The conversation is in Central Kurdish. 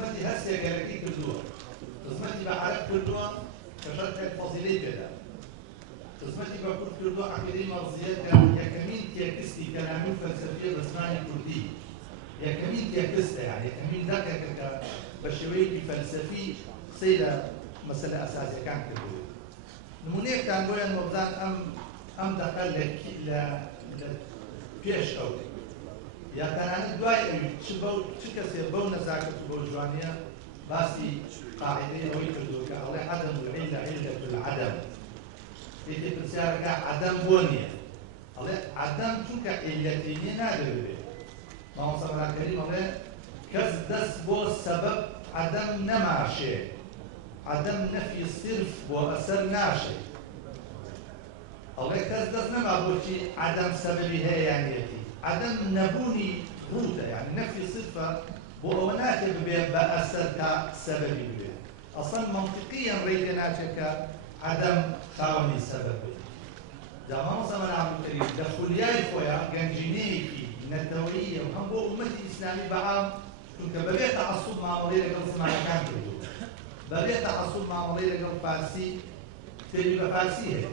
خزمەتی هەستێگەرەکەی کردووە خزمەتی بە عەرەب کردووە کە شەرتێک فەزیلەی پێدا خزمەتی بە کورد کردووە عەقیدەی مەرزیە کە یەکەمین تێکستی کەلامی و فەلسەفیە بە زمانی کوردی یەکەمین تێکستە یعنی یەکەمین دەکێکە کە بە شێوەیەکی فەلسەفی قسەی لە مەسەلە ئەساسیەکان کردووە نمونەیەکتان بۆیان وەبزان ئەم دەقە لە پێش ئەو یا تەنانەت دوای ئەوی چ کەسێ بەو نەزاکەت و بەو جوانیە باسی قاعدەی ئەوەی کردووە کە ئەڵێ عەدەم العیلە عیلەة العەدەم پێی پرسیارەکە عەدەم بۆ نییە ئەڵێ عەدەم چونکە عیلەتی نییە نادەوێت مامۆستا مەلا کەریم ئەڵێ کەس دەست بۆ سەبەب عەدەم نەماشێ عەدەم نەفی صرف بۆ ئەسەر ناشێ ئەڵێ کەس دەست نەما بۆچی عەدەم سەبەبی هەیە یانیەتی عدم نبوني روتا يعني نفي صفة وأونات ببيع بأثر كسبب ببيع أصلا منطقيا ريدنا عدم خاوني السبب زمان صار عبد الكريم دخولياي خويا جنجينيكي نتوية وهم بو أمتي الإسلامي بعام كنت ببيع تعصب مع مريض قبل ما كان كله ببيع تعصب مع مريض قبل فارسي تبي بفارسي